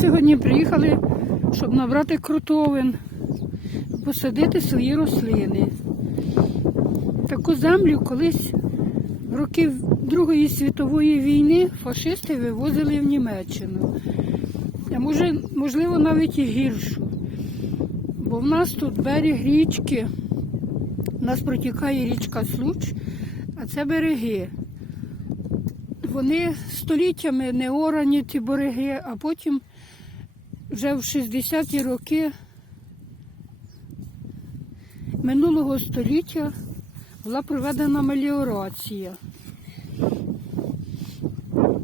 сьогодні приїхали, щоб набрати крутовин, посадити свої рослини. Таку землю колись в роки Другої світової війни фашисти вивозили в Німеччину. А може, можливо, навіть і гіршу. Бо в нас тут берег річки, у нас протікає річка Случ, а це береги. Вони століттями неорані ті береги, а потім вже в 60-ті роки минулого століття була проведена меліорація.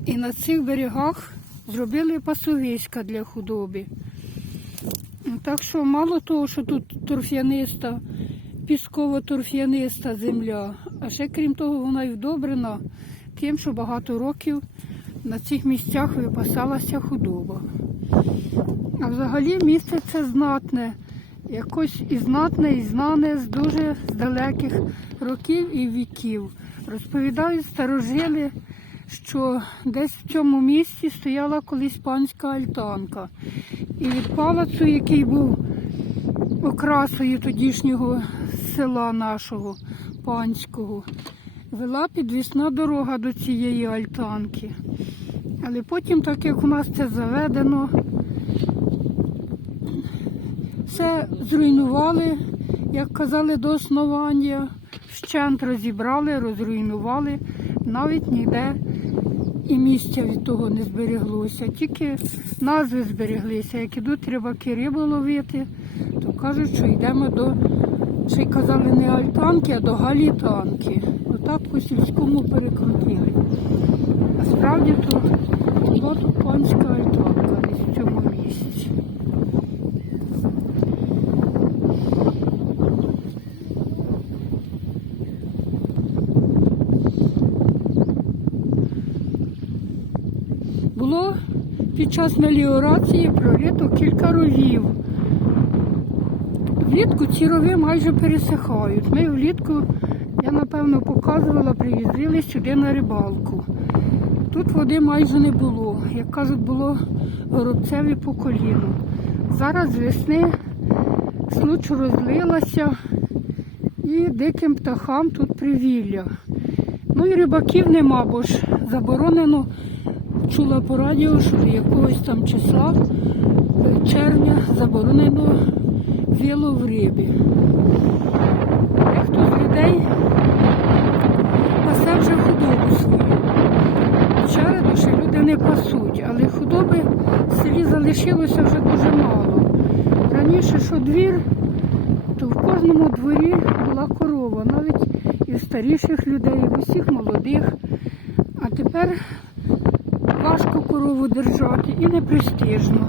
І на цих берегах зробили пасовиська для худоби. Так що мало того, що тут торф'яниста, пісково-торф'яниста земля, а ще крім того, вона й вдобрена тим, що багато років на цих місцях випасалася худоба. А взагалі місце це знатне, якось і знатне, і знане з дуже з далеких років і віків. Розповідають старожили, що десь в цьому місці стояла колись панська альтанка. І від палацу, який був окрасою тодішнього села нашого панського, вела підвісна дорога до цієї альтанки. Але потім, так як у нас це заведено, все зруйнували, як казали, до основання, вщент розібрали, розруйнували, навіть ніде і місця від того не збереглося. Тільки назви збереглися. Як ідуть рибаки рибу ловити, то кажуть, що йдемо до, ще й казали не альтанки, а до галітанки. Отак по сільському перекрутили. А справді тут була панська альтанка десь в цьому місці. Було під час меліорації прорито кілька ровів. Влітку ці рови майже пересихають. Ми влітку, я напевно показувала, приїздили сюди на рибалку. Тут води майже не було. Як кажуть, було горобцеві по коліну. Зараз з весни случ розлилася і диким птахам тут привілля. Ну і рибаків нема, бо ж заборонено чула по радіо, що до якогось там числа е, червня заборонено вилов риби. Дехто з людей пасе вже худобу свою. Череду ще люди не пасуть, але худоби в селі залишилося вже дуже мало. Раніше, що двір, то в кожному дворі була корова, навіть і в старіших людей, і в усіх молодих. А тепер важко корову держати і не престижно.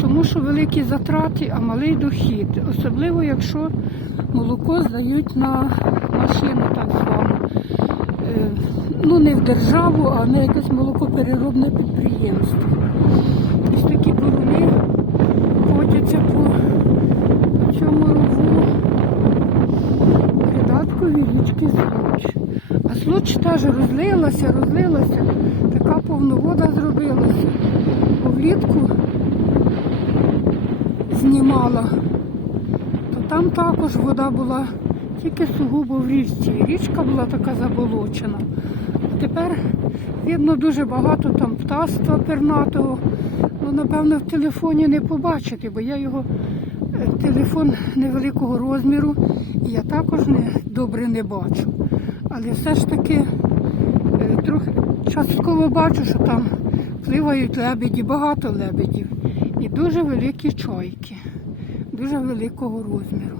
Тому що великі затрати, а малий дохід. Особливо, якщо молоко здають на машину, так звану. Е, Ну, не в державу, а на якесь молокопереробне підприємство. Ось такі буруни котяться по, по цьому рову придаткові річки Случ. А Случ теж розлилася, розлилася, така повновода зробилася. Влітку знімала, то там також вода була тільки сугубо в річці. Річка була така заболочена. А тепер видно дуже багато там птаства пернатого. Ну, напевно, в телефоні не побачити, бо я його е, телефон невеликого розміру, і я також не, добре не бачу. Але все ж таки е, трохи частково бачу, що там пливають лебеді, багато лебедів. І дуже великі чайки, дуже великого розміру.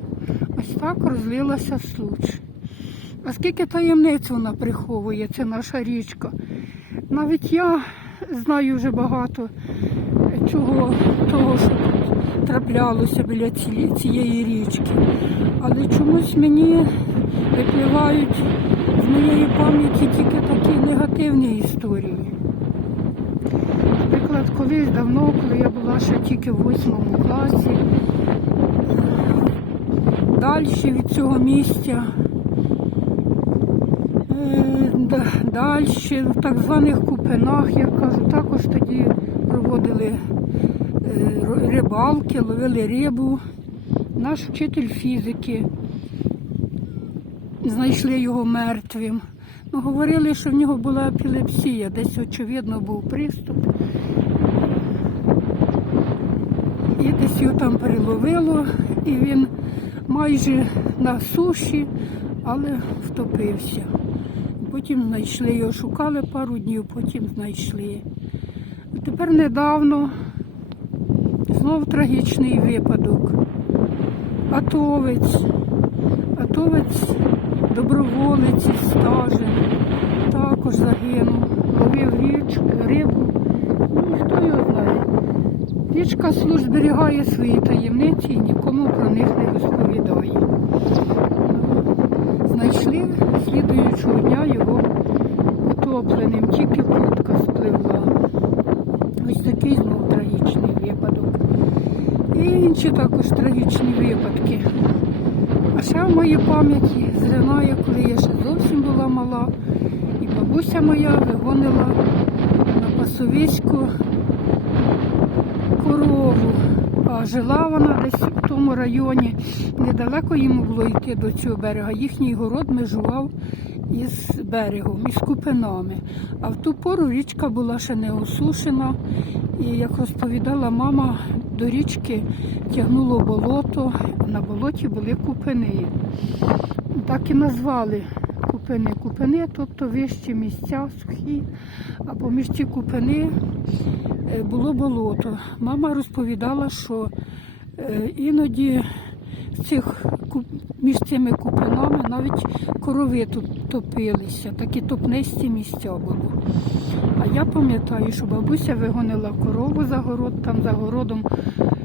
Ось так розлилася случ. А скільки таємниць вона приховує, це наша річка. Навіть я знаю вже багато чого того, що тут траплялося біля цієї річки. Але чомусь мені випливають з моєї пам'яті тільки такі негативні історії. Наприклад, колись давно, коли я була ще тільки в восьмому класі, далі від цього місця, е, далі, в так званих купинах, я кажу, також тоді проводили е, рибалки, ловили рибу. Наш вчитель фізики знайшли його мертвим. Ну, говорили, що в нього була епілепсія, десь, очевидно, був приступ. І десь його там переловило, і він майже на суші, але втопився. Потім знайшли його, шукали пару днів, потім знайшли. Тепер недавно знов трагічний випадок. Атовець, із стажем, також загинув, ловив річ, рибу. Ну, Ніхто його знає. Річка служб зберігає свої таємниці і нікому про них не розповідає. Знайшли слідуючого дня його утопленим, тільки куртка спливла. Ось такий знов трагічний випадок. І інші також трагічні випадки. А ще в моїй пам'яті зринає, коли я ще зовсім була мала, і бабуся моя вигонила на пасовиську корову. А жила вона десь в тому районі. Недалеко йому було йти до цього берега. Їхній город межував із берегом, із купинами. А в ту пору річка була ще не осушена. І як розповідала мама, до річки тягнуло болото, на болоті були купини. Так і назвали купини. Купини, тобто вищі місця сухі, а поміж ці купини е, було болото. Мама розповідала, що е, іноді з цих між цими купинами навіть корови тут топилися, такі топнисті місця були. А я пам'ятаю, що бабуся вигонила корову за город, там за городом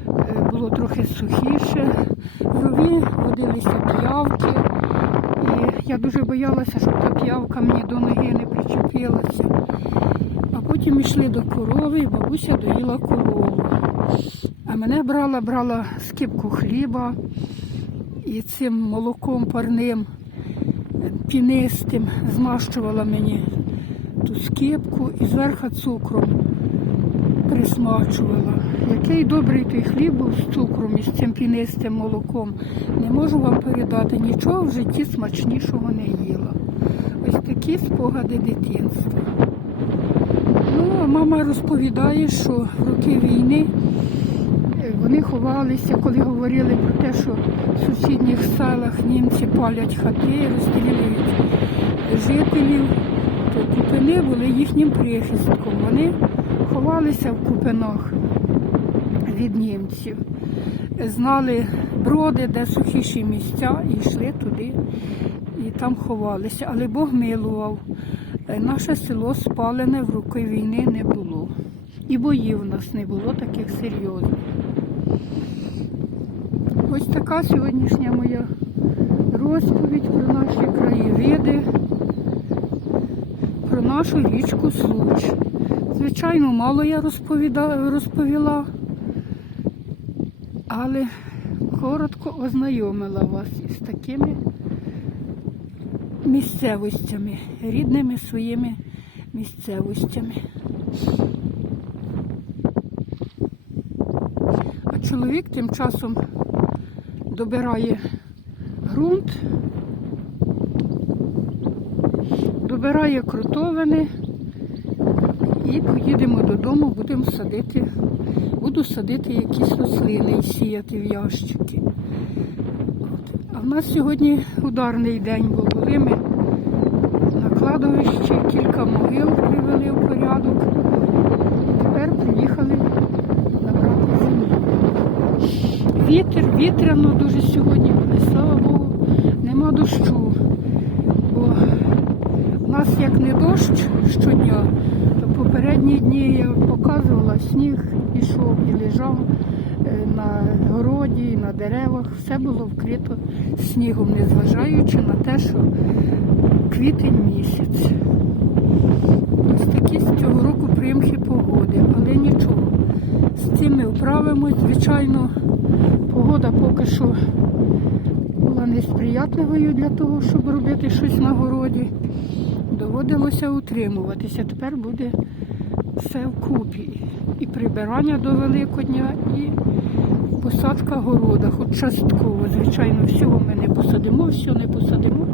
е, було трохи сухіше, в рові водилися п'явки. І я дуже боялася, щоб та п'явка мені до ноги не причепилася. А потім йшли до корови, і бабуся доїла корову. А мене брала, брала скипку хліба і цим молоком парним, пінистим, змащувала мені ту скипку і зверху цукром присмачувала. Який добрий той хліб був з цукром і з цим пінистим молоком. Не можу вам передати, нічого в житті смачнішого не їла. Ось такі спогади дитинства. Ну, а мама розповідає, що в роки війни вони ховалися, коли говорили про те, що в сусідніх селах німці палять хати, розстрілюють жителів, то купини були їхнім прихистком. Вони ховалися в купинах від німців, знали броди, де сухіші місця, і йшли туди і там ховалися. Але Бог милував. Наше село спалене в роки війни не було. І боїв у нас не було таких серйозних. Ось така сьогоднішня моя розповідь про наші краєвиди, про нашу річку Случ. Звичайно, мало я розповіла, але коротко ознайомила вас із такими місцевостями, рідними своїми місцевостями. А чоловік тим часом добирає ґрунт, добирає крутовини і поїдемо додому, будемо садити, буду садити якісь рослини і сіяти в ящики. А в нас сьогодні ударний день, бо були ми на кладовищі, кілька могил привели в порядок. Тепер приїхали набрати землі. Вітер, вітряно дуже сьогодні, але слава Богу, нема дощу. Бо у нас як не дощ щодня, то попередні дні я показувала, сніг пішов і лежав е, на городі, на деревах. Все було вкрито снігом, незважаючи на те, що квітень місяць. Ось такі з цього року примхи погоди, але нічого. З цим ми вправимось. Звичайно, погода поки що була несприятливою для того, щоб робити щось на городі. Доволі Приходилося утримуватися. Тепер буде все вкупі. І прибирання до Великодня, і посадка города, хоч частково. Звичайно, всього ми не посадимо, все не посадимо,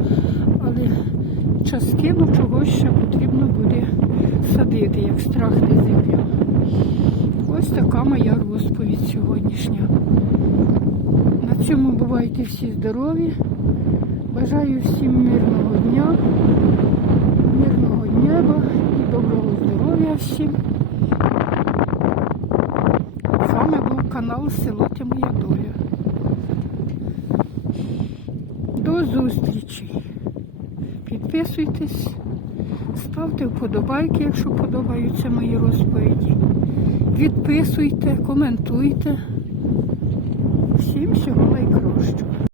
але частину чогось ще потрібно буде садити, як страхне землю. Ось така моя розповідь сьогоднішня. На цьому бувайте всі здорові. Бажаю всім мирного дня, мирного неба і доброго здоров'я всім. З вами був канал Село Ти Моя Доля. До зустрічі. Підписуйтесь, ставте вподобайки, якщо подобаються мої розповіді. Відписуйте, коментуйте. Всім всього найкращого.